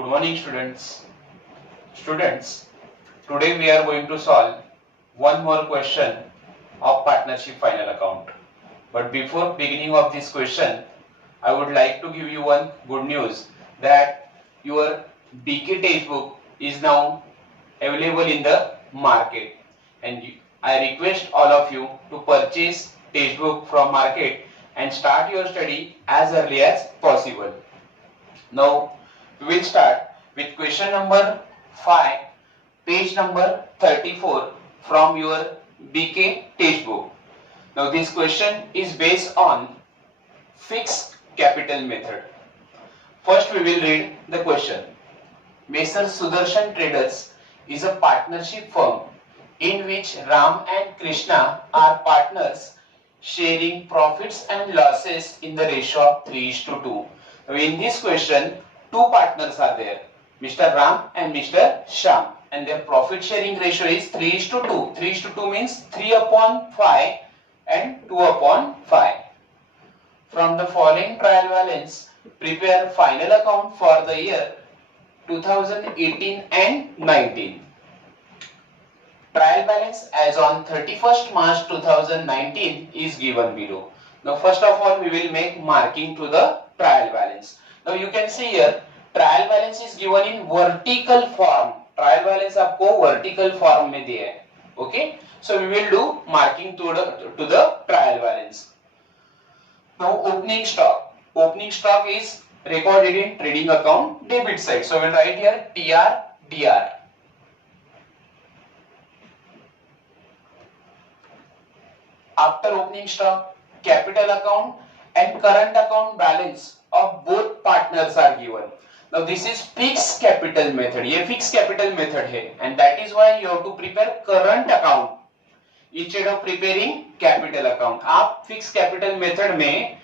Good morning, students. Students, today we are going to solve one more question of partnership final account. But before beginning of this question, I would like to give you one good news that your BK textbook is now available in the market, and I request all of you to purchase textbook from market and start your study as early as possible. Now we will start with question number 5, page number 34 from your BK textbook. Now this question is based on fixed capital method. First we will read the question. Messrs Sudarshan Traders is a partnership firm in which Ram and Krishna are partners sharing profits and losses in the ratio of 3:2. Now in this question, two partners are there, Mr. Ram and Mr. Shyam, and their profit sharing ratio is 3:2. 3:2 means 3/5 and 2/5. From the following trial balance, prepare final account for the year 2018 and 19. Trial balance as on 31st March 2019 is given below. Now first of all we will make marking to the trial balance. Now you can see here trial balance is given in vertical form. Trial balance आपको vertical form में दिया है. Okay, so we will do marking to the trial balance. Now opening stock. Opening stock is recorded in trading account debit side. So we will write here TR DR. After opening stock, capital account and current account balance of both partners are given. Now this is fixed capital method. ये fixed capital method है, and that is why you have to prepare current account instead of preparing capital account. आप fixed capital method में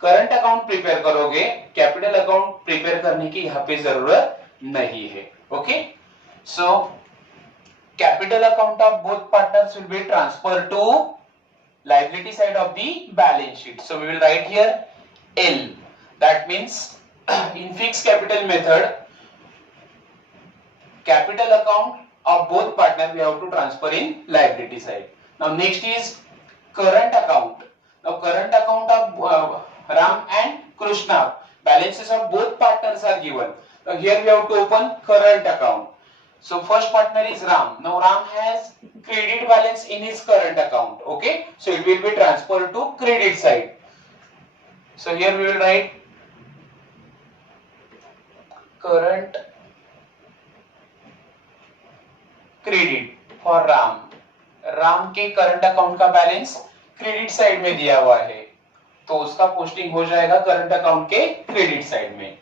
current account prepare करोगे, capital account prepare करने की यहाँ पे जरूरत नहीं है. Okay, so capital account of both partners will be transfer to liability side of the balance sheet. So we will write here L. That means in fixed capital method, capital account of both partners we have to transfer in liability side. Now next is current account. Now current account of Ram and Krishna, balances of both partners are given. Now here we have to open current account. So first partner is Ram. Now Ram has credit balance in his current account. Okay, so it will be transferred to credit side. So here we will write current credit for Ram. Ram के current account का balance credit side में दिया हुआ है, तो उसका posting हो जाएगा करंट अकाउंट के क्रेडिट साइड में.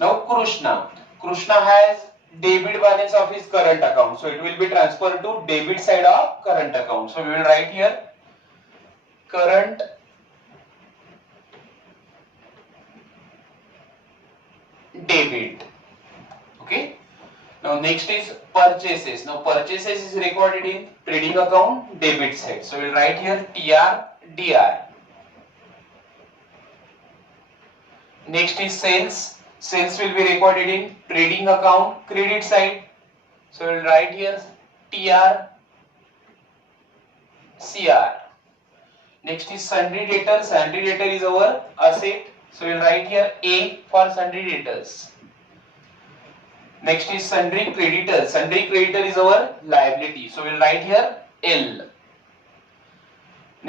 Now Krishna has debit balance of his current account, so it will be transferred to debit side of current account. So we will write here current debit. Okay, now next is purchases. Now purchases is recorded in trading account debit side, so we will write here TR DR. Next is sales. Sales will be recorded in trading account credit side, so we will write here TR CR. Next is sundry debtor. Sundry debtor is our asset, so we will write here A for sundry debtors. Next is sundry creditor. Sundry creditor is our liability, so we will write here L.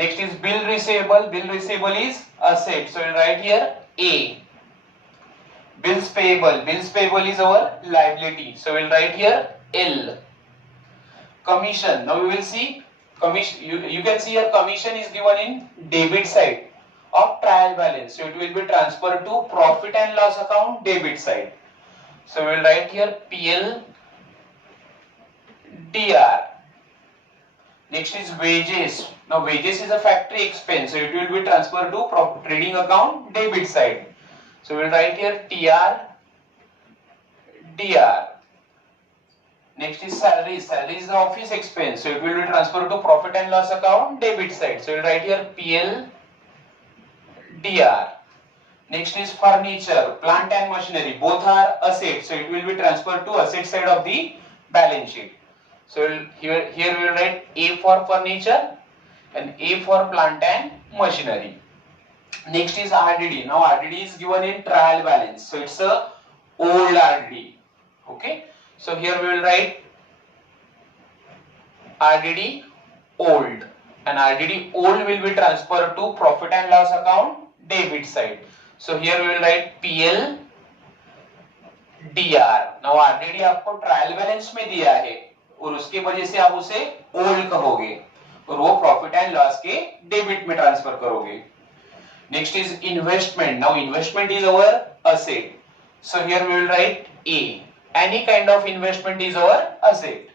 Next is bill receivable. Bill receivable is asset, so we will write here A. Bills payable. Bills payable is our liability, so we will write here L. Commission. Now we will see commission. You can see here commission is given in debit side of trial balance, so it will be transferred to profit and loss account debit side. So we will write here PL DR. Next is wages. Now wages is a factory expense, so it will be transferred to trading account debit side. So we will write here TR DR. Next is salary. Salary is the office expense, so it will be transferred to profit and loss account debit side. So we will write here PL DR. Next is furniture, plant and machinery. Both are assets, so it will be transferred to asset side of the balance sheet. So here we will write A for furniture and A for plant and machinery. Next is RDD. Now RDD is given in trial balance, so it's a old RDD. Okay, so here we will write RDD old, and RDD old will be transferred to profit and loss account debit side. So here we will write PL DR. Now RDD आपको trial balance में दिया है और उसके वजह से आप उसे ओल्ड कहोगे और वो प्रॉफिट एंड लॉस के डेबिट में ट्रांसफर करोगे. Next is investment. Now investment is our asset. So here we will write A. Any kind of investment is our asset.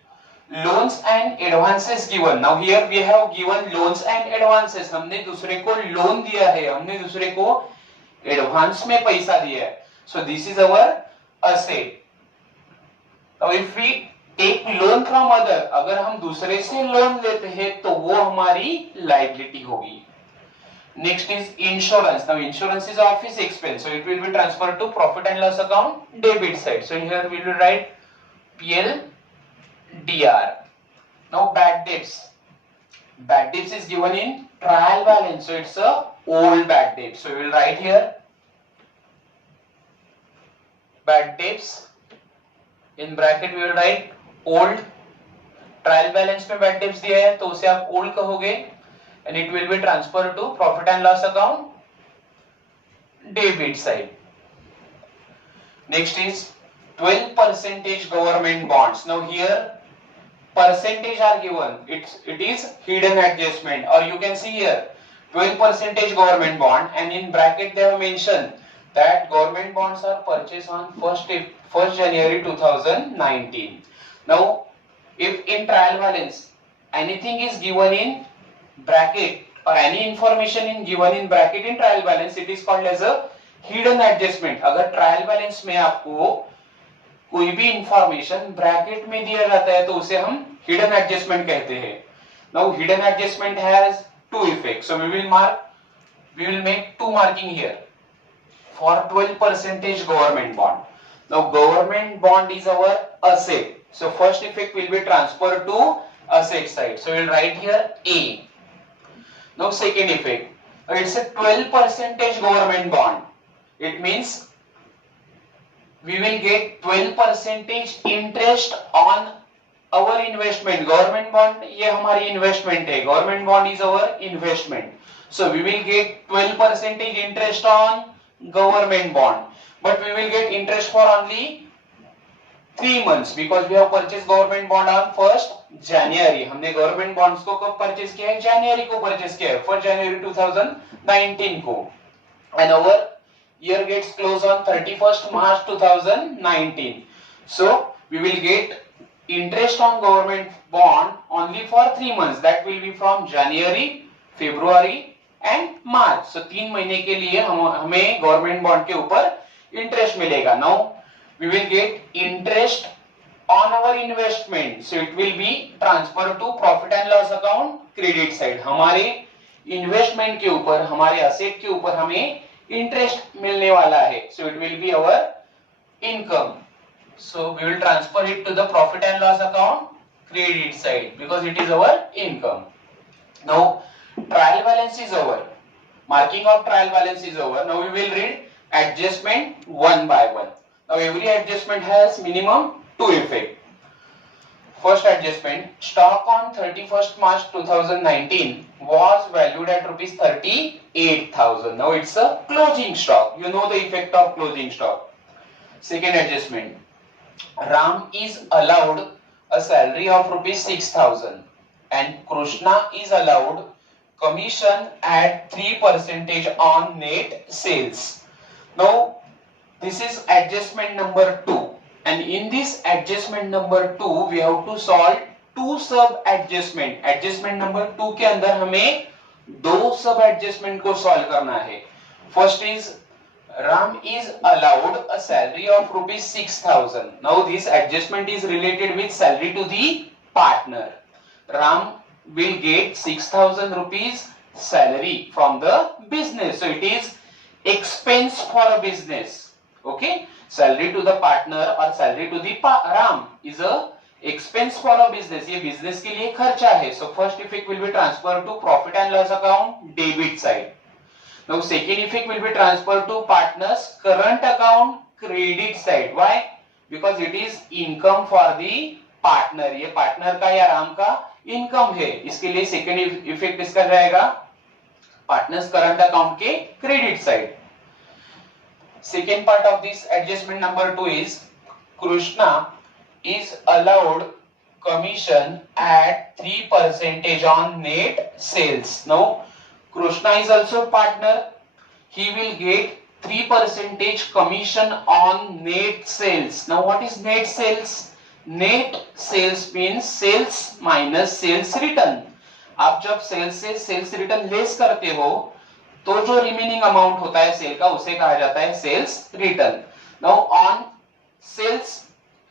Loans and advances given. Now here we have given loans and advances. हमने दूसरे को loan दिया है, हमने दूसरे को advance में पैसा दिया है. So this is our asset. Now if we take loan from other, अगर हम दूसरे से लोन लेते हैं तो वो हमारी liability होगी. Next is insurance. Now insurance is office expense, so it will be transferred to profit and loss account debit side. So here we will write PL DR. Now bad debts. Bad debts is given in trial balance, so it's a old bad debt. So we will write here bad debts. In bracket we will write old. Trial balance में bad debts दिया है तो उसे आप old कहोगे and it will be transferred to profit and loss account debit side. Next is 12% government bonds. Now here percentage are given. It is hidden adjustment, or you can see here 12% government bond, and in bracket they have mentioned that government bonds are purchased on 1st January 2019. Now if in trial balance anything is given in bracket or any information in given in bracket in trial balance, it is called as a hidden adjustment. अगर trial balance में आपको कोई भी information bracket में दिया जाता है तो उसे हम हिडन एडजस्टमेंट कहते हैं. Now hidden adjustment has two effects, so we will make two marking here for 12% government bond. Now government bond is our asset, so first effect will be transferred to asset side, so we will write here A. Now second effect, it's a 12% government bond. It means we will get 12% interest on our investment. Government bond ये हमारी investment है. Government bond is our investment. So we will get 12% interest on government bond, but we will get interest for only 3 months because we have purchased government bond on 1st January. हमने government bonds को कब purchase किया है? January को purchase किया है, 1st January 2019 को, and our year gets closed on 31st March 2019. So we will get interest on government bond only for 3 months. That will be from January, February and March. So 3 महीने के लिए हमें government bond के ऊपर interest मिलेगा. Now we will get interest on our investment, so it will be transferred to profit and loss account credit side. हमारे investment के ऊपर, हमारे asset के ऊपर हमें interest मिलने वाला है, so it will be our income. So we will transfer it to the profit and loss account credit side because it is our income. Now trial balance is over. Marking of trial balance is over. Now we will read adjustment one by one. Now every adjustment has minimum 2 effects. First adjustment, stock on 31st March 2019 was valued at rupees 38,000. Now it's a closing stock. You know the effect of closing stock. Second adjustment, Ram is allowed a salary of rupees 6,000 and Krishna is allowed commission at 3% on net sales. Now this is adjustment number 2, and in this adjustment number 2 we have to solve two sub adjustment. Adjustment number 2 के अंदर हमें दो sub adjustment को solve करना है. First is Ram is allowed a salary of rupees 6,000. Now this adjustment is related with salary to the partner. Ram will get 6,000 rupees salary from the business, so it is expense for a business. Okay, salary to the partner or salary to the Ram is a expense for a business. ये business के लिए खर्चा है. So first effect will be transferred to profit and loss account, debit side. Now second effect will be transferred to partner's current account, credit side. Why? Because it is income for the partner. ये partner का या राम का income है. इसके लिए second effect इसका जाएगा partner's current account के credit side. Second part of this adjustment number 2 is Krishna is allowed commission at 3% on net sales. Now Krishna is also partner. He will get 3% commission on net sales. Now what is net sales? Net sales means sales minus sales return. आप जब sales से sales return less करते हो तो जो remaining amount होता है cell का उसे कहा जाता है sales return. Now on sales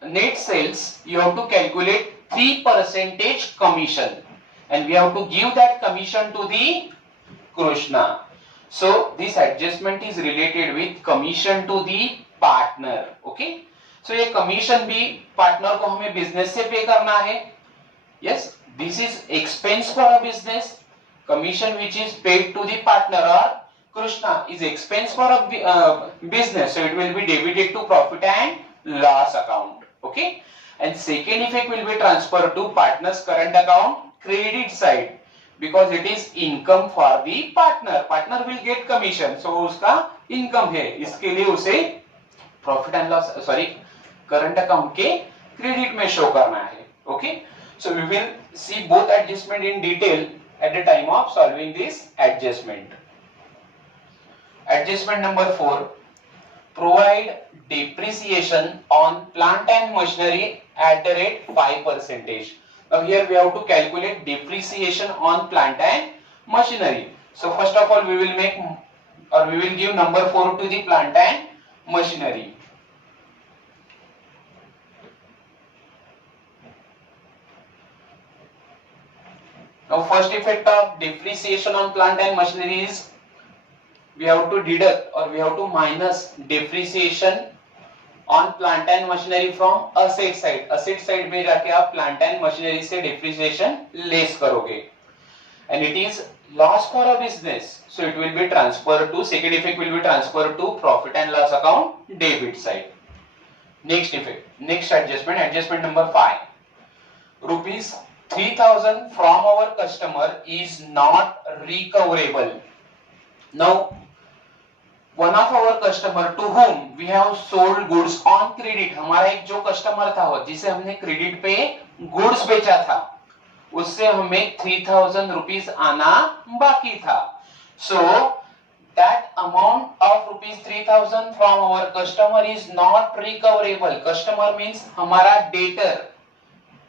net sales you have to calculate 3% commission and we have to give that commission to the Krishna. So this adjustment is related with commission to the partner. Okay, so ये commission भी partner को हमें business से pay करना है. Yes, this is expense for a business. Commission which is paid to the partner or Krishna is expense for a business, so it will be debited to profit and loss account. Okay, and second effect will be transferred to partner's current account, credit side, because it is income for the partner. Partner will get commission, so उसका income है, इसके लिए उसे profit and loss current account के credit में show करना है. Okay, so we will see both adjustment in detail at the time of solving this adjustment. Adjustment number 4, provide depreciation on plant and machinery at the rate 5%. Now here we have to calculate depreciation on plant and machinery. So first of all we will give number 4 to the plant and machinery. Now first effect of depreciation on plant and machinery is we have to deduct or we have to minus depreciation on plant and machinery from asset side. Asset side में जाके आप plant and machinery से depreciation less करोगे. And it is loss for a business, so it will be transferred to second effect will be transferred to profit and loss account, debit side. Next effect, next adjustment number 5. Rupees 3,000 from our customer is not recoverable. Now one of our customer to whom we have sold goods on credit, हमारा एक जो customer था जिसे हमने credit पे goods बेचा था उससे हमें 3,000 रुपीस आना बाकी था. So that amount of rupees 3,000 from our customer is not recoverable. Customer means हमारा डेटर,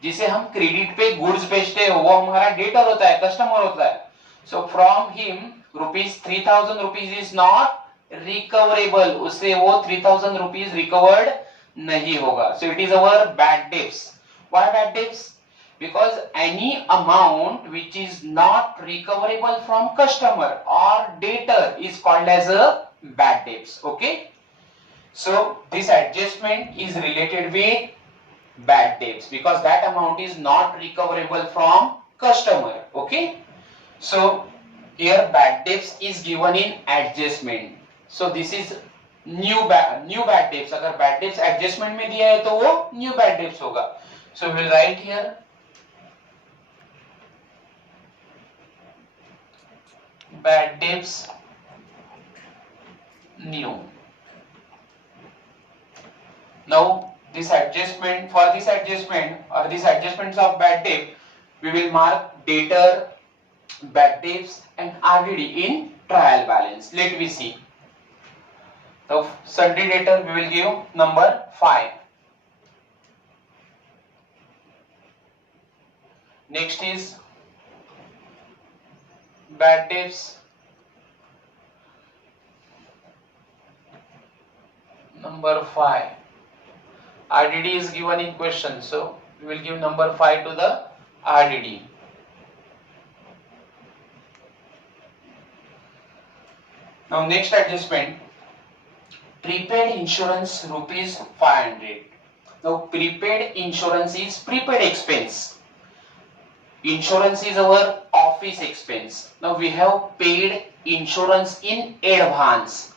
जिसे हम क्रेडिट पे गुड्स बेचते हो वो हमारा डेटर होता है, कस्टमर होता है. So from him rupees 3,000 rupees is not recoverable. उससे वो 3,000 rupees recovered नहीं होगा. So it is our bad debts. Why bad debts? Because any amount which is not recoverable from customer or debtor is called as a bad debts. Okay, so this adjustment is related with bad debts because that amount is not recoverable from customer. Okay, so here bad debts is given in adjustment. So this is new bad debts. अगर bad debts adjustment में दिया है तो वो new bad debts होगा. So we will write here bad debts new. Now this adjustment for this adjustment or these adjustments of bad debt we will mark debtor, bad debts and RDD in trial balance. Let me see. So sundry debtor we will give number 5. Next is bad debts number 5. RDD is given in question, so we will give number 5 to the RDD. Now next adjustment, prepaid insurance rupees 500. Now prepaid insurance is prepaid expense. Insurance is our office expense. Now we have paid insurance in advance.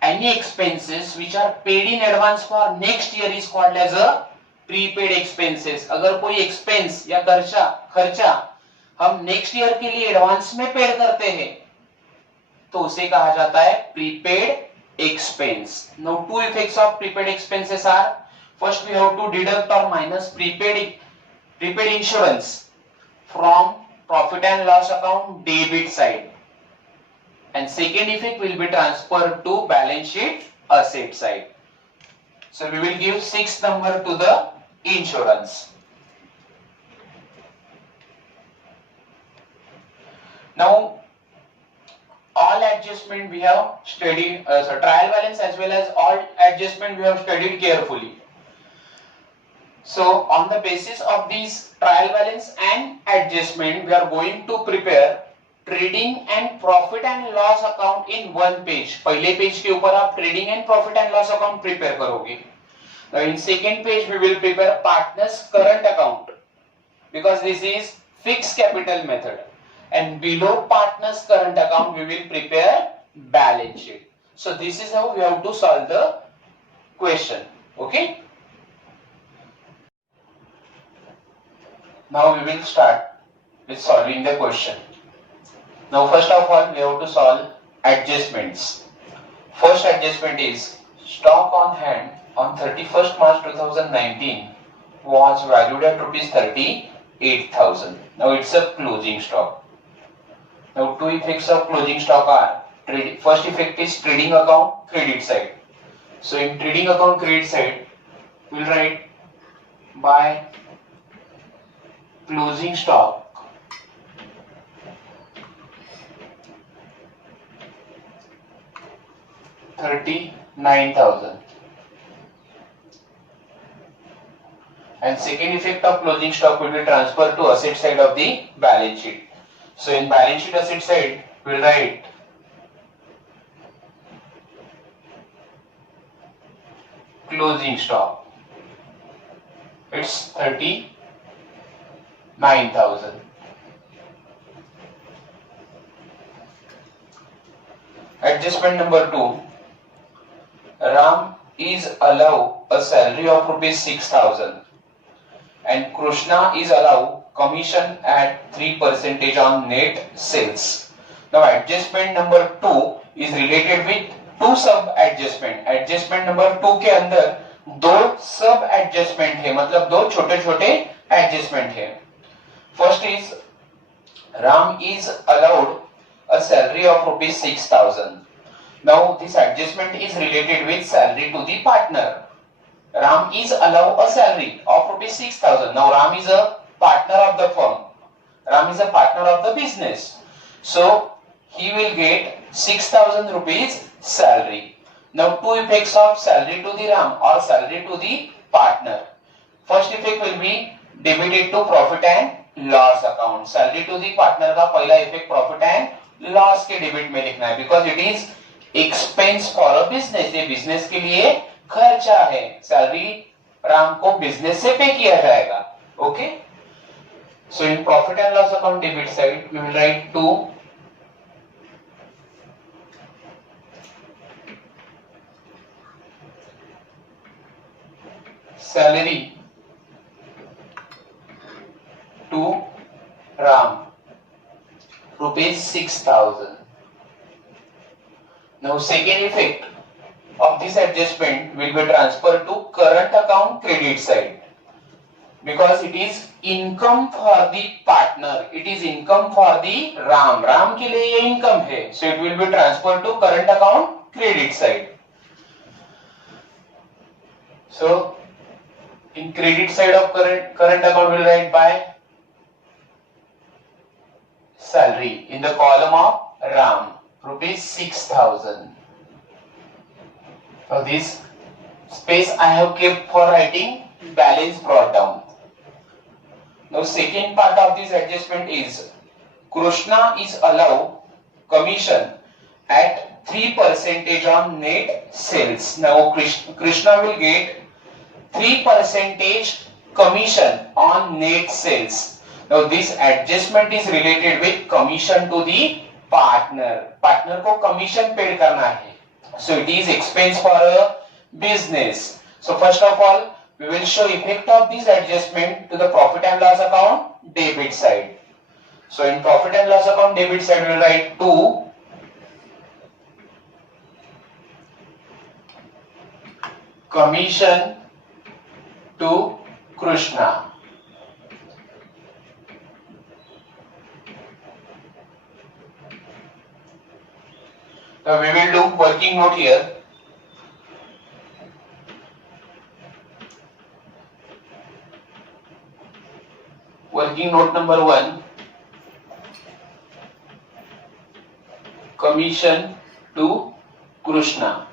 Any expenses which are paid in advance for next year is called as a prepaid expenses. अगर कोई expense या खर्चा हम next year के लिए advance में paid करते हैं तो उसे कहा जाता है prepaid expense. Now two effects of prepaid expenses are, first we have to deduct और minus prepaid insurance from profit and loss account debit side, and second effect will be transferred to balance sheet asset side. So we will give 6 number to the insurance. Now all adjustment we have studied, so trial balance as well as all adjustment we have studied carefully. So on the basis of these trial balance and adjustment, we are going to prepare trading and profit and loss account in one page. पहले page के ऊपर आप trading and profit and loss account prepare करोगे. Now in second page we will prepare partners current account because this is fixed capital method, and below partners current account we will prepare balance sheet. So this is how we have to solve the question. Okay. Now we will start with solving the question. Now first of all we have to solve adjustments. First adjustment is stock on hand on 31st March 2019 was valued at rupees 38,000. Now it's a closing stock. Now two effects of closing stock are, first effect is trading account credit side. So in trading account credit side we will write by closing stock $39,000, and second effect of closing stock will be transferred to asset side of the balance sheet. So in balance sheet asset side we will write closing stock, it's 39,000. Adjustment number 2, Ram is allowed a salary of rupees 6,000 and Krishna is allowed commission at 3% on net sales. Now adjustment number 2 is related with two sub adjustment. Adjustment number 2 के अंदर दो सब adjustment है, मतलब दो छोटे छोटे adjustment है. First is Ram is allowed a salary of rupees 6,000. Now this adjustment is related with salary to the partner. Ram is allowed a salary of rupees 6,000. Now Ram is a partner of the firm. Ram is a partner of the business. So he will get 6,000 rupees salary. Now two effects of salary to the Ram or salary to the partner. First effect will be debited to profit and loss account. Salary to the partner का पहला effect profit and loss के debit में लिखना है because it is expense for a business. ये business के लिए खर्चा है. सैलरी राम को बिजनेस से पे किया जाएगा. Okay. So in profit and loss account debit side we will write to salary to Ram rupees 6,000. Now second effect of this adjustment will be transferred to current account credit side because it is income for the partner. It is income for the Ram. Ram के लिए ये income है. So it will be transferred to current account credit side. So in credit side of current account we will write by salary in the column of Ram rupees 6,000. So this space I have kept for writing balance brought down. Now second part of this adjustment is Krishna is allowed commission at 3% on net sales. Now Krishna will get 3% commission on net sales. Now this adjustment is related with commission to the partner. Partner को commission paid करना है. So it is expense for a business. So first of all, we will show effect of this adjustment to the profit and loss account debit side. So in profit and loss account debit side, we will write 2 commission to Krishna. Now we will do working note here. Working note number 1. Commission to Krishna.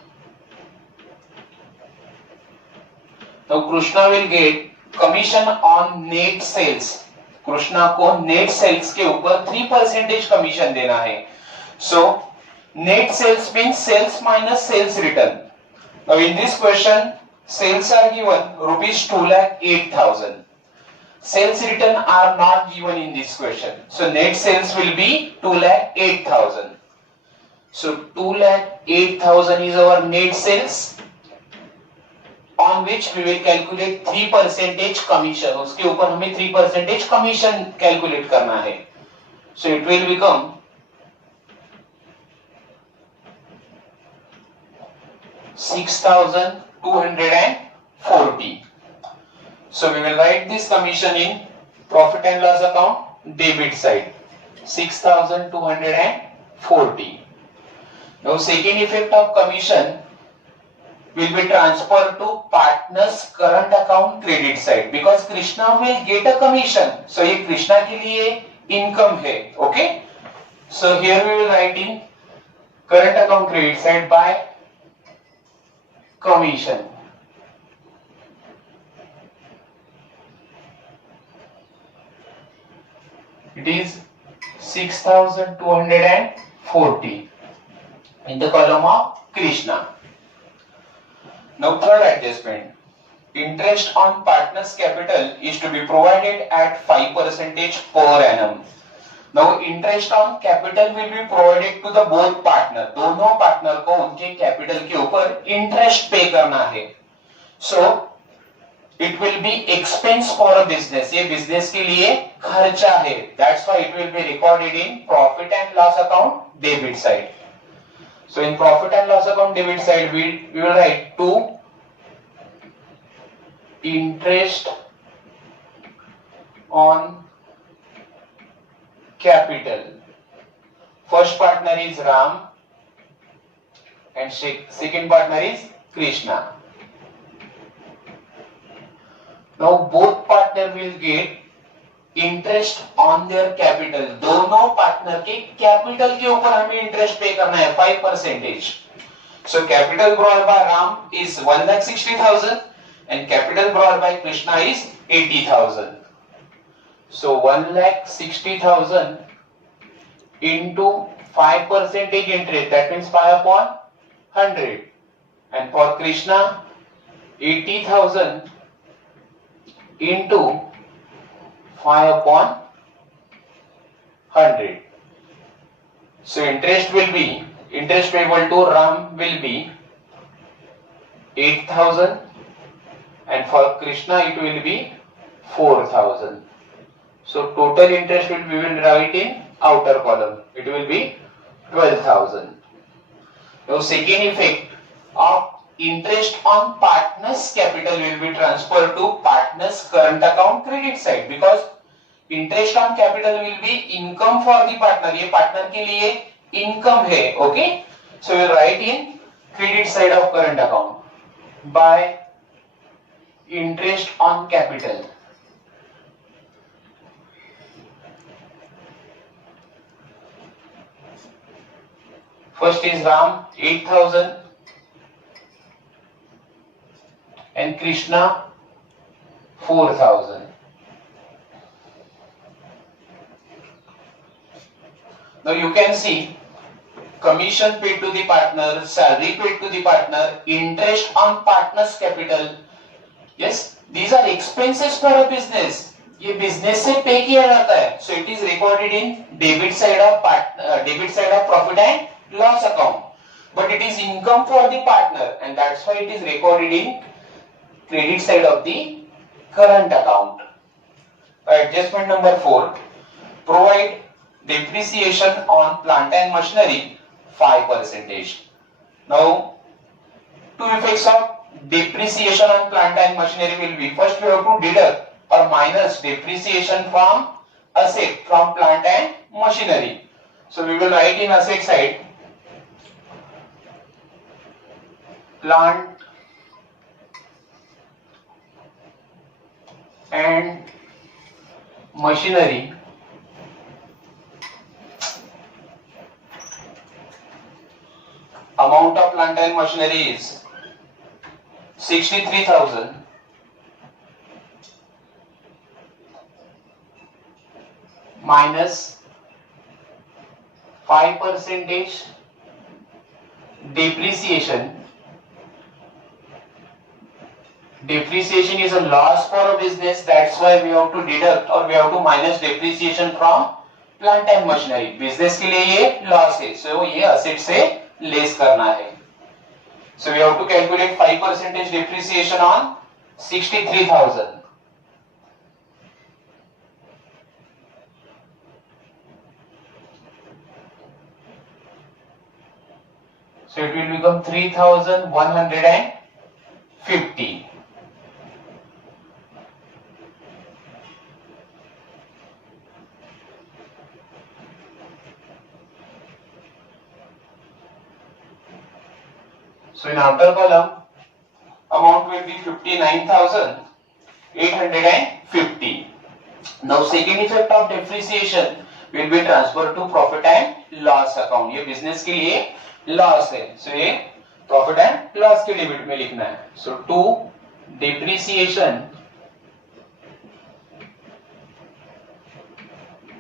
Now Krishna will get commission on net sales. Krishna को net sales के ऊपर 3% commission देना है. So net sales means sales minus sales return. Now in this question, sales are given rupees 2,08,000. Sales return are not given in this question. So net sales will be 2,08,000. So 2,08,000 is our net sales, on which we will calculate 3% commission. उसके ऊपर हमें 3% commission calculate करना है. So it will become 6,240. So we will write this commission in profit and loss account debit side. 6,240. Now second effect of commission will be transferred to partner's current account credit side, because Krishna will get a commission. So ये Krishna के लिए income है. Okay. So here we will write in current account credit side by commission. It is 6,240 in the column of Krishna. Now third adjustment. Interest on partner's capital is to be provided at 5% per annum. Now interest on capital will be provided to the both partner. दोनों partner को उनके capital के ऊपर interest pay करना है. So it will be expense for a business. ये business के लिए खर्चा है. That's why it will be recorded in profit and loss account debit side. So in profit and loss account debit side, we will write 2 interest on capital. First partner is Ram and second partner is Krishna. Now both partner will get interest on their capital. दोनों partner के capital के ऊपर हमें interest pay करना है 5%. So capital brought by Ram is 1,60,000 and capital brought by Krishna is 80,000. So 1,60,000 into 5% interest, that means 5 upon 100. And for Krishna, 80,000 into 5 upon 100. So interest payable to Ram will be 8,000 and for Krishna it will be 4,000. So total interest we will write in outer column. It will be 12,000. Now second effect of interest on partner's capital will be transferred to partner's current account credit side, because interest on capital will be income for the partner. ये partner के लिए income है. Okay. So we will write in credit side of current account by interest on capital. First is Ram 8,000 and Krishna 4,000. Now you can see commission paid to the partner, salary paid to the partner, interest on partner's capital. Yes, these are expenses for a business. ये business से पे किया जाता है. So it is recorded in debit side of profit and loss account. But it is income for the partner, and that's why it is recorded in credit side of the current account. Adjustment number 4. Provide depreciation on plant and machinery 5%. Now, two effects of depreciation on plant and machinery will be, first we have to deduct or minus depreciation from asset from plant and machinery. So we will write in asset side plant and machinery amount of plant and machinery is 63,000 minus 5% depreciation. Depreciation is a loss for a business, that's why we have to deduct or we have to minus depreciation from plant and machinery. Business के लिए ये loss है, so ये asset से less करना है. So we have to calculate 5% depreciation on 63,000. So it will become 3,150. So in outer column, amount will be 59,850. Now second effect of depreciation will be transferred to profit and loss account. ये business के लिए loss है, so ये profit and loss के debit में लिखना है. So to depreciation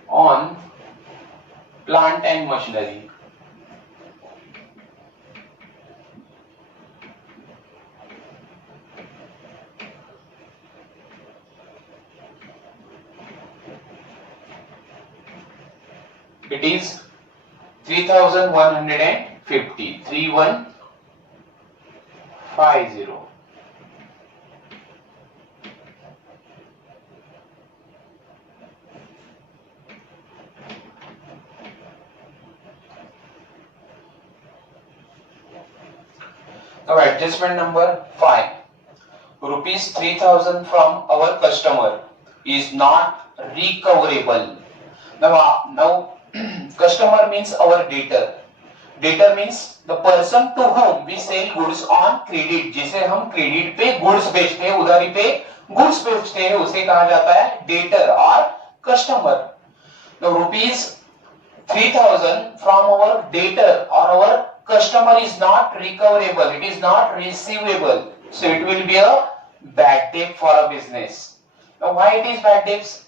on plant and machinery. It is 3,150. 3,150. Now adjustment number 5. Rupees 3,000 from our customer is not recoverable. Now customer means our debtor. Debtor means the person to whom we sell goods on credit. जिसे हम credit पे goods बेचते हैं, उधारी पे goods बेचते हैं, उसे कहा जाता है debtor और customer. Now rupees 3,000 from our debtor or our customer is not recoverable. It is not receivable. So it will be a bad debt for a business. Now why it is bad debts?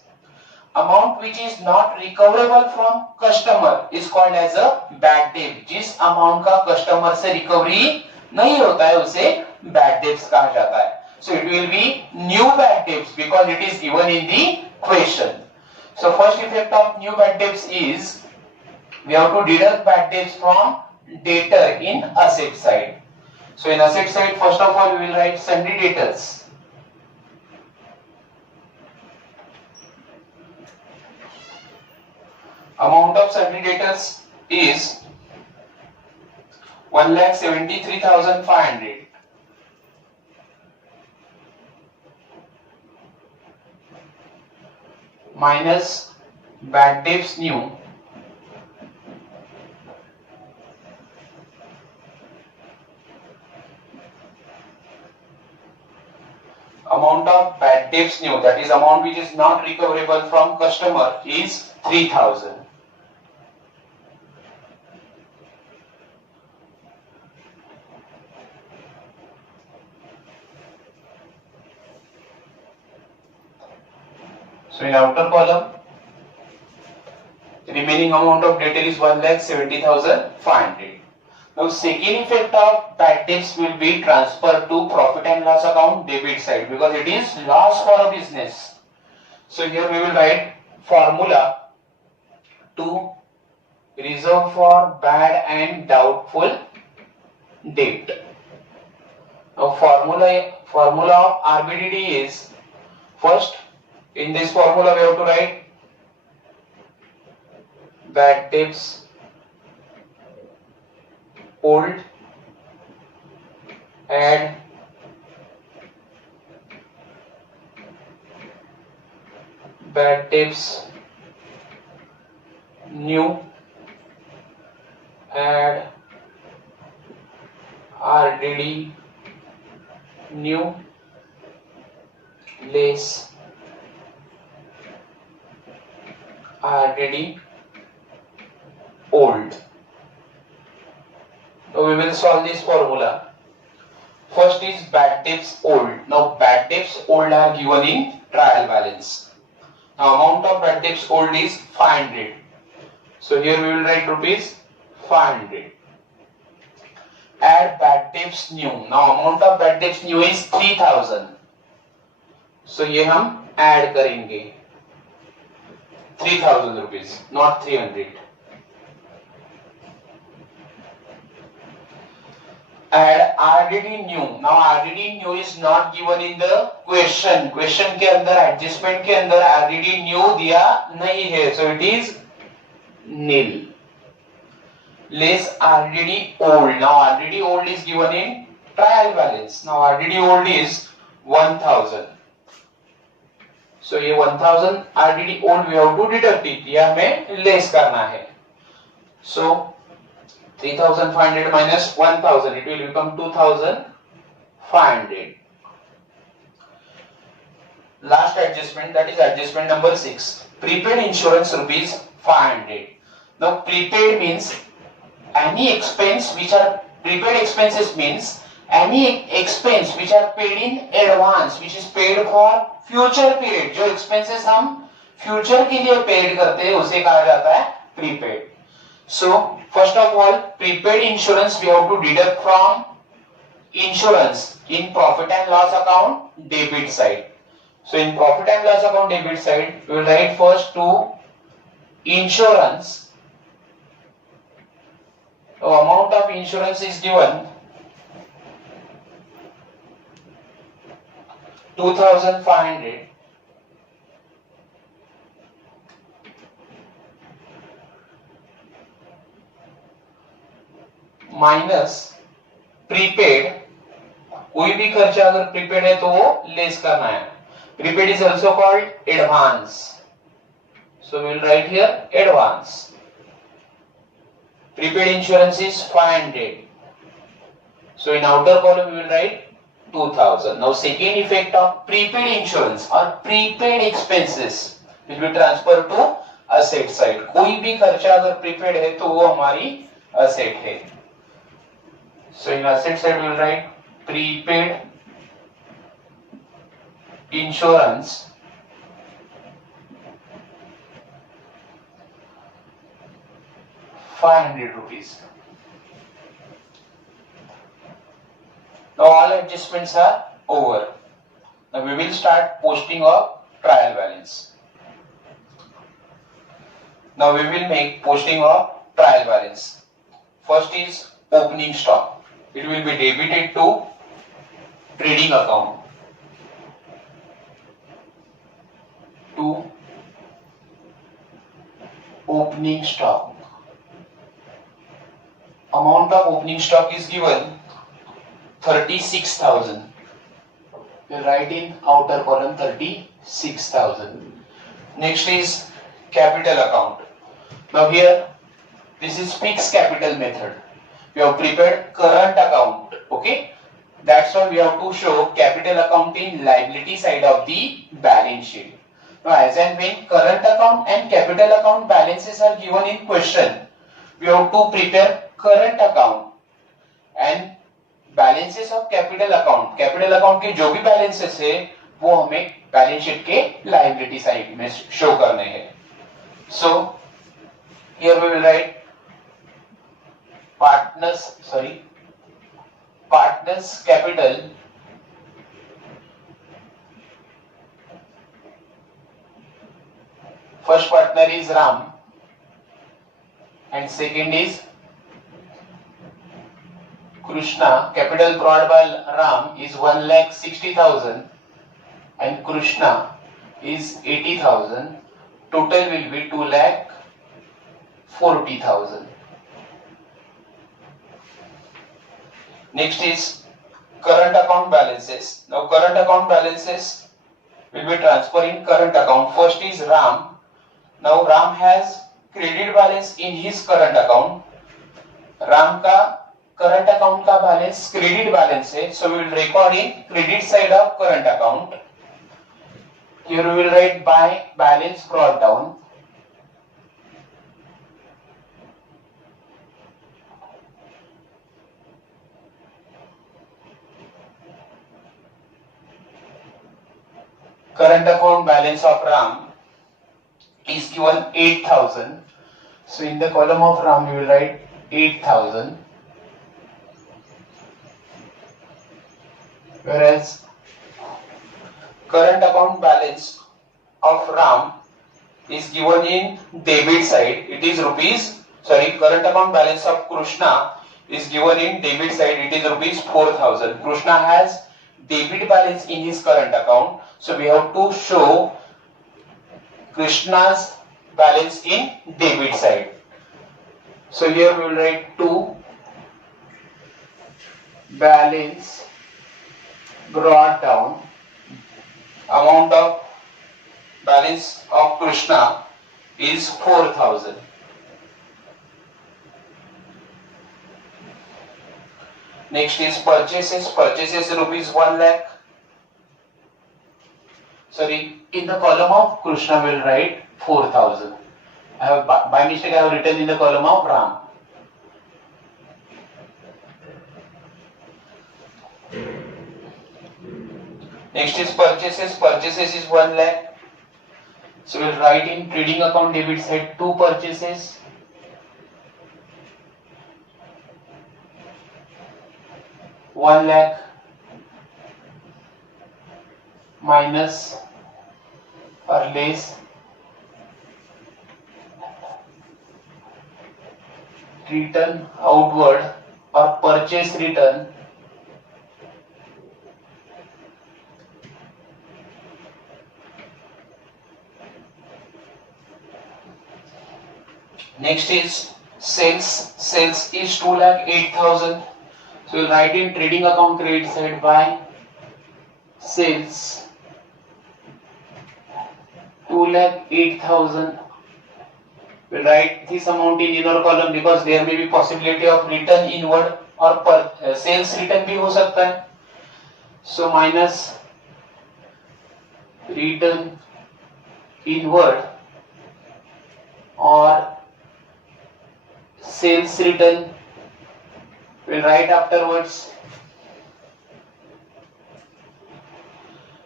Amount which is not recoverable from customer is called as a bad debt. जिस amount का customer से recovery नहीं होता है उसे bad debts कहा जाता है. So it will be new bad debts because it is given in the question. So first effect of new bad debts is we have to deduct bad debts from debtor in asset side. So in asset side, first of all we will write sundry debtors. Amount of sundry debtors is 1,73,500 minus bad debts new amount of bad debts new, that is amount which is not recoverable from customer, is 3,000. So in outer column remaining amount of debtor is 1,70,500. Now second effect of bad debts will be transferred to profit and loss account debit side because it is loss for a business. So here we will write formula to reserve for bad and doubtful debt. Now formula of RBDD is, first in this formula we have to write bad debts old, add bad debts new, add RDD new less RDD old. Now we will solve this formula. First is bad debts old. Now bad debts old are given in trial balance. Now amount of bad debts old is 500. So here we will write rupees 500. Add bad debts new. Now amount of bad debts new is 3000. So ये हम add करेंगे 3000 rupees, not 300. Add RDD new. Now RDD new is not given in the question. Question के अंदर adjustment के अंदर RDD new दिया नहीं है. So it is nil. Less RDD old. Now RDD old is given in trial balance. Now RDD old is 1000. So ये 1000 RDD old we have to deduct it. ये हमें less करना है. So 3500 minus 1000, it will become 2500. Last adjustment, that is adjustment number 6. Prepaid insurance rupees 500. Now prepaid means any expense which are prepaid expenses means any expense which are paid in advance, which is paid for future period. जो expenses हम future के लिए paid करते हैं उसे कहा जाता है prepaid. So first of all, prepaid insurance we have to deduct from insurance in profit and loss account debit side. So in profit and loss account debit side, we will write first to insurance. So amount of insurance is given 2500 minus prepaid. कोई भी खर्चा अगर prepaid है तो वो less करना है. Prepaid is also called advance. So we will write here advance. Prepaid insurance is 500. So in outer column we will write 2000. Now second effect of prepaid insurance और prepaid expenses will be transfer to asset side. कोई भी खर्चा अगर prepaid है तो वो हमारी asset है. So in asset side we will write prepaid insurance ₹500. Now all adjustments are over. Now we will start posting of trial balance. Now we will make posting of trial balance. First is opening stock. It will be debited to trading account. To opening stock. Amount of opening stock is given 36,000. We'll write in outer column 36,000. Next is capital account. Now here this is fixed capital method. We have prepared current account. Okay, that's why we have to show capital account in liability side of the balance sheet. Now as and when current account and capital account balances are given in question, we have to prepare current account and balances of capital account. Capital account के जो भी balances है वो हमें balance sheet के liability side में show करने हैं. So Here we will write partners capital first partner is Ram and second is Krishna. Capital brought by Ram is 1,60,000 and Krishna is 80,000. Total will be 2,40,000. Next is current account balances. Now current account balances will be transferred in current account. First is Ram. Now Ram has credit balance in his current account. Ram का current account का balance credit balance है, so we will record in credit side of current account. Here we will write by balance brought down. Current account balance of Ram is given 8,000. So in the column of Ram we will write 8,000. Whereas current account balance of Ram is given in debit side. It is current account balance of Krishna is given in debit side. It is rupees 4,000. Krishna has debit balance in his current account. So we have to show Krishna's balance in debit side. So here we will write to balance brought down. Amount of balance of Krishna is 4,000. Next is purchases. Purchases rupees 1 lakh. In the column of Krishna we will write 4,000. I have by mistake I have written in the column of Ram. Next is purchases. Purchases is 1 lakh. So we will write in trading account debit side 2 purchases. One lakh minus or less return outward or purchase return Next is sales. Sales is 2,08,000. So we'll write in trading account credit side by sales 2,08,000. We'll write this amount in inner column because there may be possibility of return inward or sales return भी हो सकता है. So minus return inward or sales return we'll write afterwards.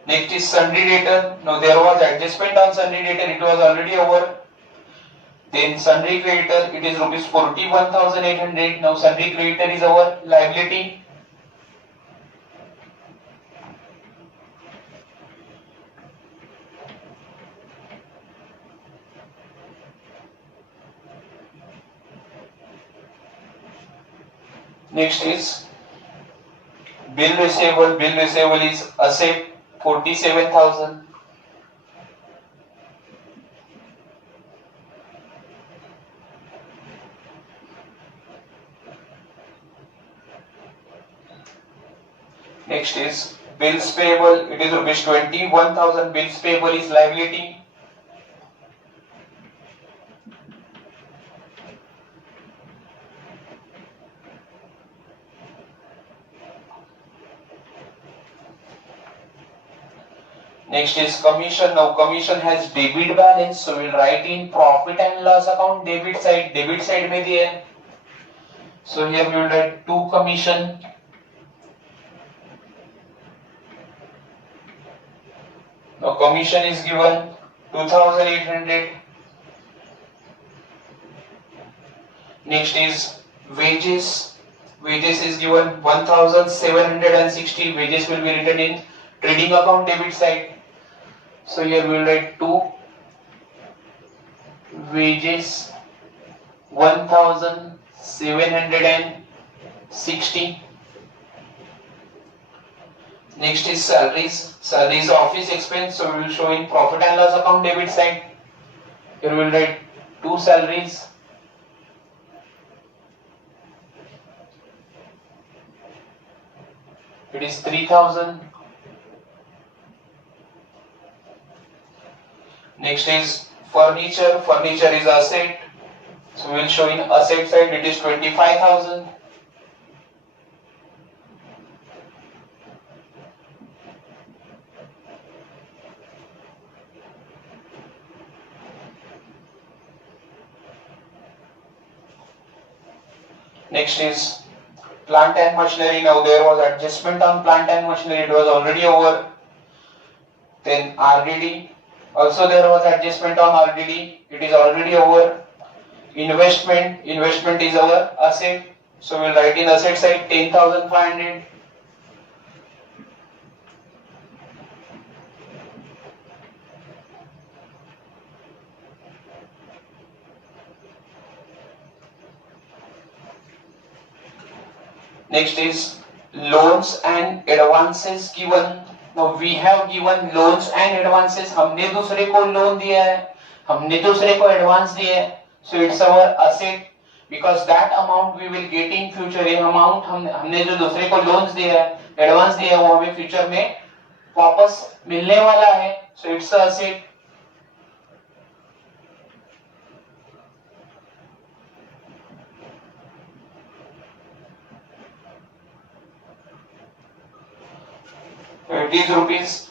Next is sundry debtor. Now there was adjustment on sundry debtor, it was already over. Then sundry creditor, it is rupees 41,800. Now sundry creditor is our liability. Next is bill receivable. Bill receivable is asset 47,000. Next is bills payable. It is rupees 21,000. Bills payable is liability. Next is commission. Now commission has debit balance, so we'll write in profit and loss account debit side. Debit side में दिया है. So here we will write to commission. Now commission is given 2,800. Next is wages. Wages is given 1760. Wages will be written in trading account debit side. So here we will write 2 wages 1760. Next is salaries. Salary is office expense, so we will show in profit and loss account debit side. Here we will write 2 salaries. It is 3000. Next is furniture. Furniture is asset, so we will show in asset side. It is 25,000. Next is plant and machinery. Now there was adjustment on plant and machinery. It was already over. Then RDD. Also there was adjustment on RDD. It is already over. Investment. Investment is our asset. So we'll write in asset side 10,500. Next is loans and advances given. Now we have given loans and advances. हमने दूसरे को loan दिया है, हमने दूसरे को advance दिया है. So it's our asset because that amount we will get in future. ये amount हमने जो दूसरे को loans दिया है, एडवांस दिया है, वो हमें फ्यूचर में वापस मिलने वाला है. So it's a asset. It is rupees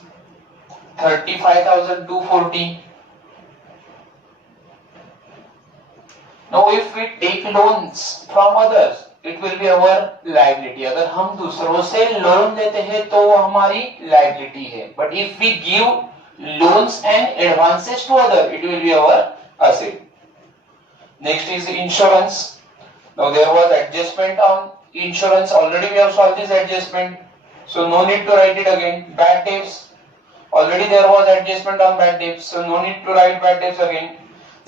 35,240. Now if we take loans from others, it will be our liability. अगर हम दूसरों से लोन लेते हैं तो वो हमारी liability है. But if we give loans and advances to others, it will be our asset. Next is insurance. Now there was adjustment on insurance. Already we have solved this adjustment. So no need to write it again. Bad debts. Already there was adjustment on bad debts. So no need to write bad debts again.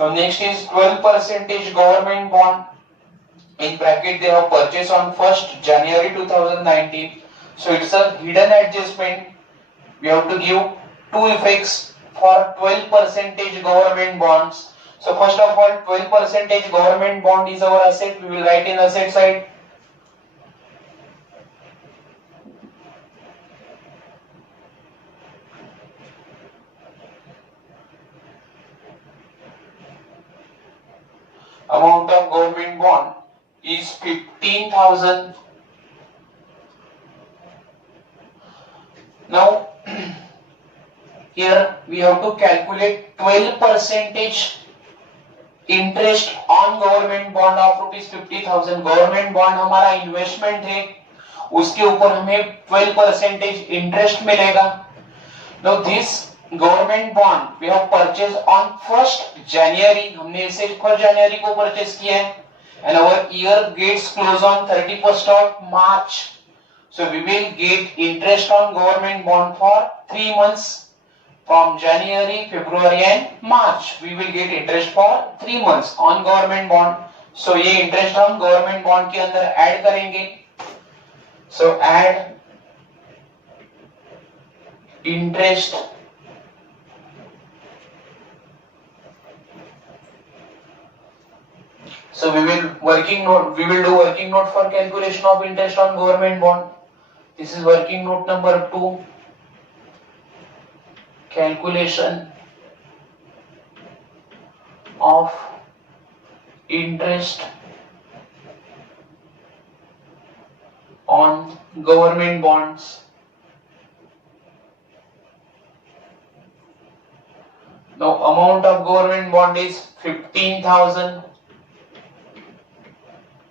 Now next is 12% government bond. In bracket they have purchased on 1st January 2019. So it's a hidden adjustment. We have to give two effects for 12% government bonds. So first of all, 12% government bond is our asset. We will write in asset side. Amount of government bond is 15,000. Now here we have to calculate 12% interest on government bond of rupees 50,000. Government bond हमारा investment है, उसके ऊपर हमें 12% interest मिलेगा. Now this government bond we have purchase on 1st January. हमने इसे 1st January को purchase किया है and our year gets close on 31st of March. So we will get interest on government bond for 3 months from January, February and March. We will get interest for 3 months on government bond. So ये interest हम government bond के अंदर add करेंगे. So add interest So we will do working note for calculation of interest on government bond. This is working note number 2. Calculation of interest on government bonds. Now amount of government bond is 15,000.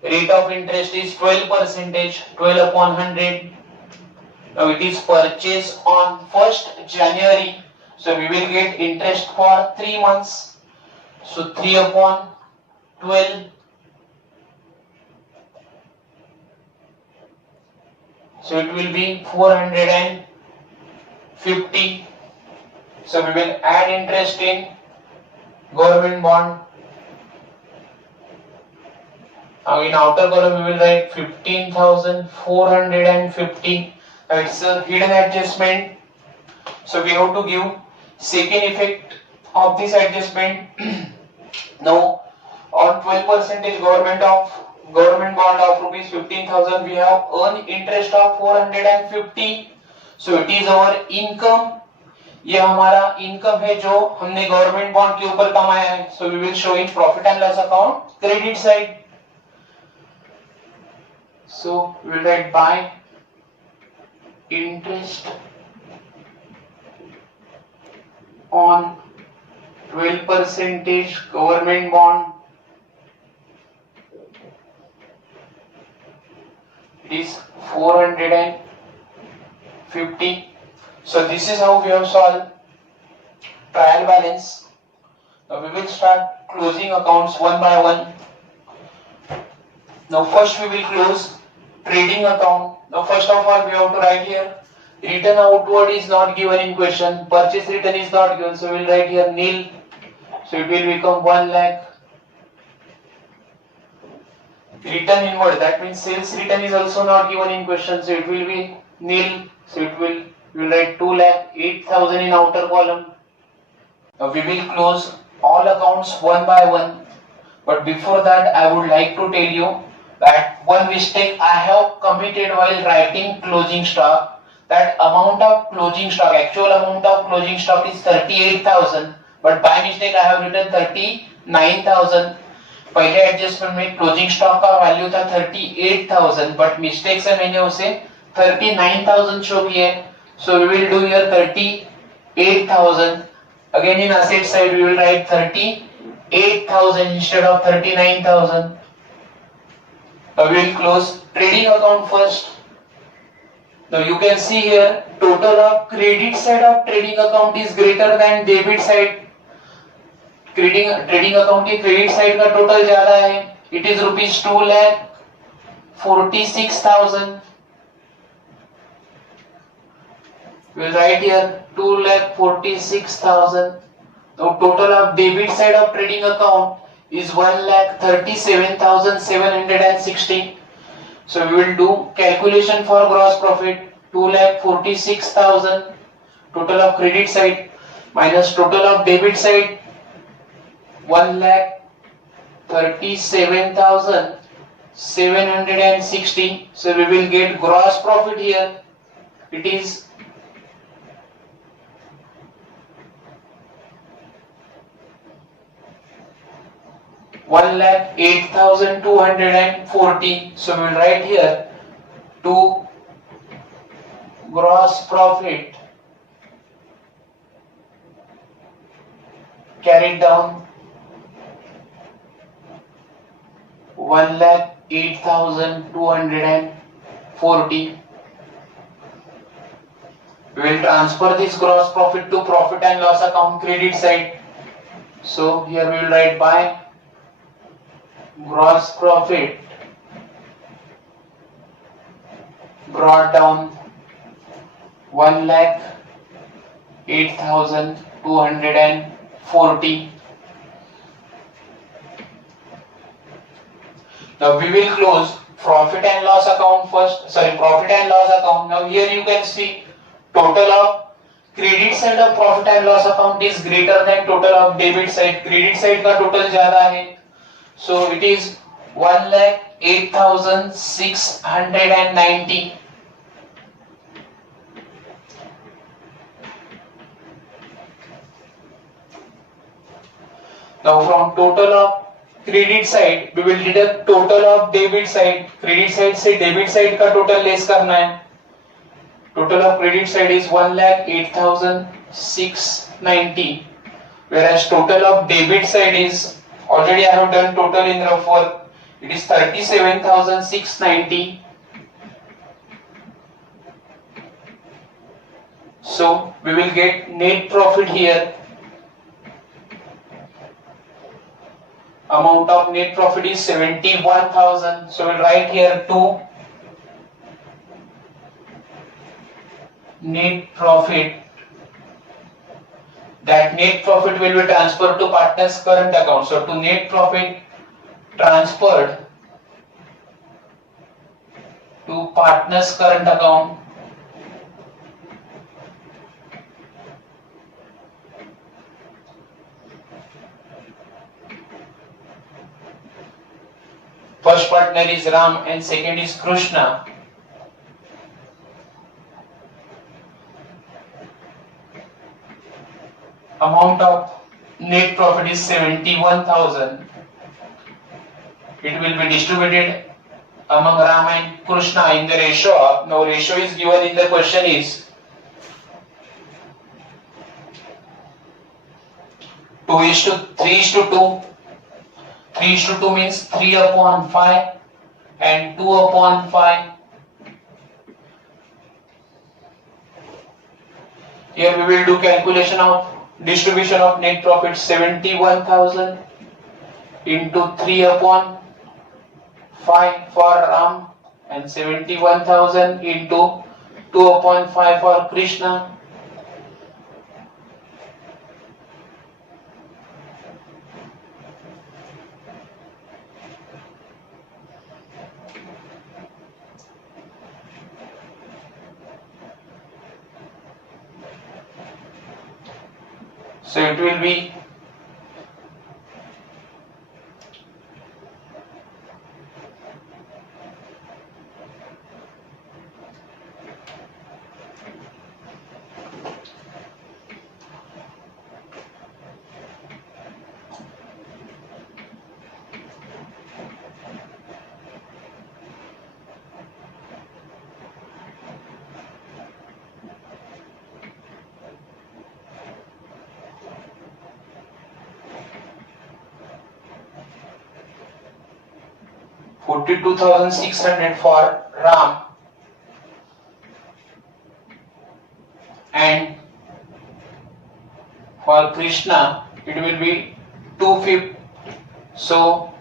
Rate of interest is 12%, 12 upon 100. Now it is purchased on 1st January. So we will get interest for 3 months. So 3 upon 12. So it will be 450. So we will add interest in government bond. Now in outer column we will write 15,450. It's a hidden adjustment. So we have to give second effect of this adjustment. Now on 12% government bond of rupees 15,000 we have earned interest of 450. So it is our income. ये हमारा income है जो हमने government bond के ऊपर कमाया है. So we will show in profit and loss account credit side. So we will write by interest on 12% government bond. It is 450. So this is how we have solved trial balance. Now we will start closing accounts one by one. Now first we will close trading account. Now first of all we have to write here return outward is not given in question. Purchase return is not given. So we will write here nil. So it will become 1 lakh. Return inward, that means sales return is also not given in question, so it will be nil. So we will write 2,08,000 in outer column. Now we will close all accounts one by one, but before that I would like to tell you that one mistake I have committed while writing closing stock. That amount of closing stock, actual amount of closing stock is 38,000, but by mistake I have written 39,000. पहले adjustment में closing stock का value था 38,000, but mistake से मैंने उसे 39,000 show किया है. So we will do here 38,000. Again in asset side we will write 38,000 instead of 39,000. Now we will close trading account first. Now you can see here total of credit side of trading account is greater than debit side. Trading account की credit side का total ज्यादा है. It is rupees 2,46,000. we'll write here 2,46,000. now total of debit side of trading account is 1,37,760. so we will do calculation for gross profit. 2,46,000 total of credit side minus total of debit side 1,37,760. So we will get gross profit here. It is 1,08,240. So we will write here to gross profit carried down 1,08,240. We will transfer this gross profit to profit and loss account credit side. So here we will write by gross profit brought down 1,08,240. Now we will close profit and loss account first. Profit and loss account. Now here you can see total of credit side of profit and loss account is greater than total of debit side. Credit side का total ज्यादा है. So it is 1,08,690. Now from total of credit side we will deduct total of debit side. Credit side से debit side का total less करना है. Total of credit side is 1,08,690, whereas total of debit side is already I have done total in rough work. It is 37,690. So we will get net profit here. Amount of net profit is 71,000. So we'll write here 2 net profit, that net profit will be transferred to partner's current account. So to net profit transferred to partner's current account, first partner is Ram and second is Krishna. Amount of net profit is 71,000. It will be distributed among Ram and Krishna in the ratio of, now ratio is given in the question is 2:3:2. 3:2 means 3/5 and 2/5. Here we will do calculation of distribution of net profit. 71,000 into 3/5 for Ram and 71,000 into 2/5 for Krishna. So it will be 42,600 for Ram and for Krishna it will be 250. So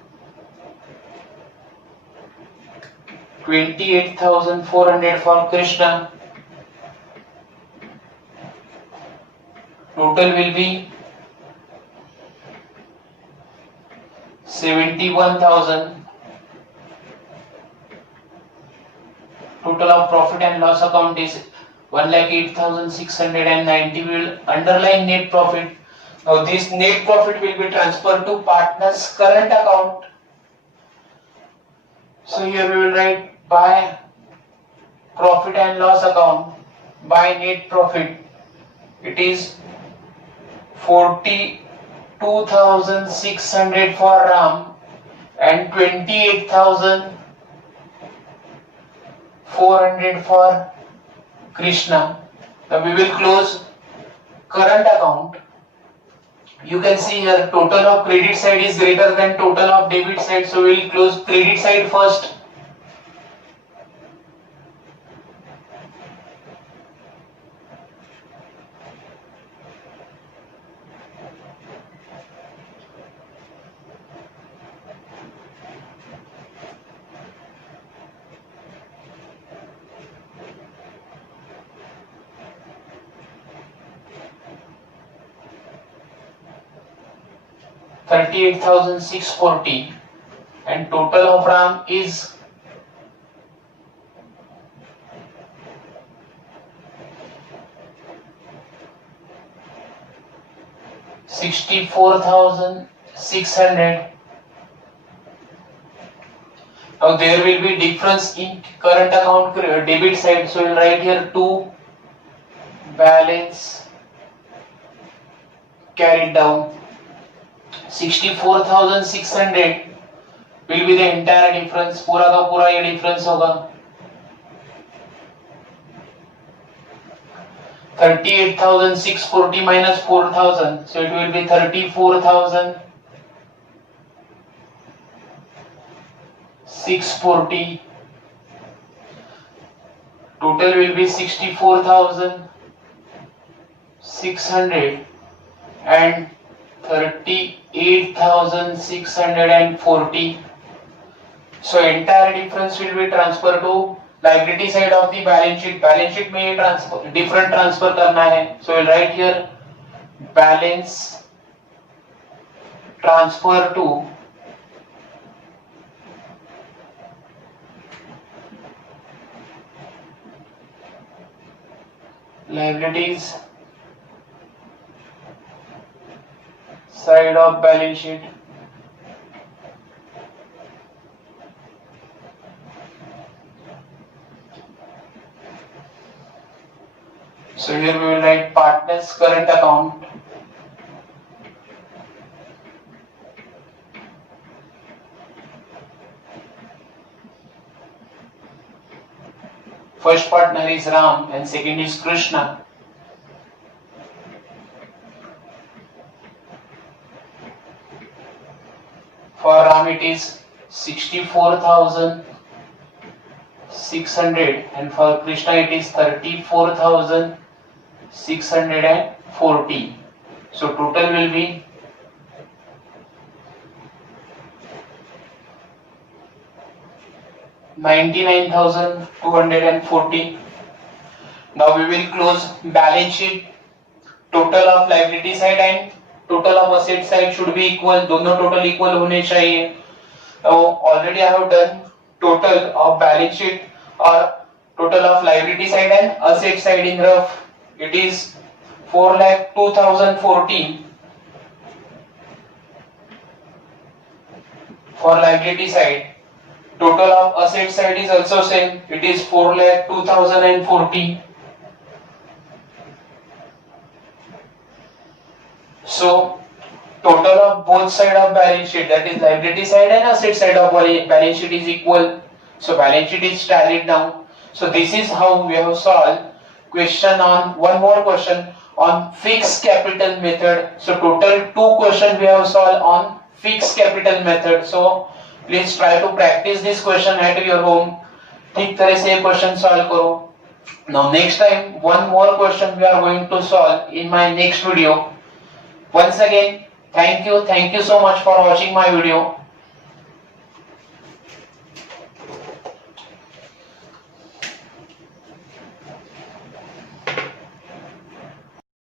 28,400 for Krishna. Total will be 71,000. Total of profit and loss account is 1,08,690. We will underline net profit. Now this net profit will be transferred to partner's current account. So here we will write by profit and loss account, by net profit. It is 42,600 for Ram and 28,400 for Krishna. Now we will close current account. You can see here total of credit side is greater than total of debit side, so we will close credit side first. $38,640 and total of Ram is $64,600. Now there will be difference in current account debit side, so we'll write here to balance carried down. 64,600 will be the entire difference. पूरा का पूरा ये difference होगा. 38,640 minus 4,000, so it will be 34,640. Total will be 64,600 and 38,640. So entire difference will be transferred to. Liability side of the balance sheet में ये transfer different transfer करना है, so will write here balance transfer to liabilities side of balance sheet. So here we will write partners current account. First partner is Ram and second is Krishna. For Ram it is 64,600 and for Krishna it is 34,640. So total will be 99,240. Now we will close balance sheet. Total of liability side and total of asset side should be equal. दोनों total equal होने चाहिए. Now already I have done total of balance sheet or total of liability side and asset side in rough. It is 4,02,040. For liability side. Total of asset side is also same. It is 4,02,040. So total of both side of balance sheet, that is liability side and asset side of balance sheet is equal. So balance sheet is tallied now. So this is how we have solved question on one more question on fixed capital method. So total 2 questions we have solved on fixed capital method. So please try to practice this question at your home. ठीक तरह से ये question solve करो. Now next time one more question we are going to solve in my next video. Once again, thank you so much for watching my video.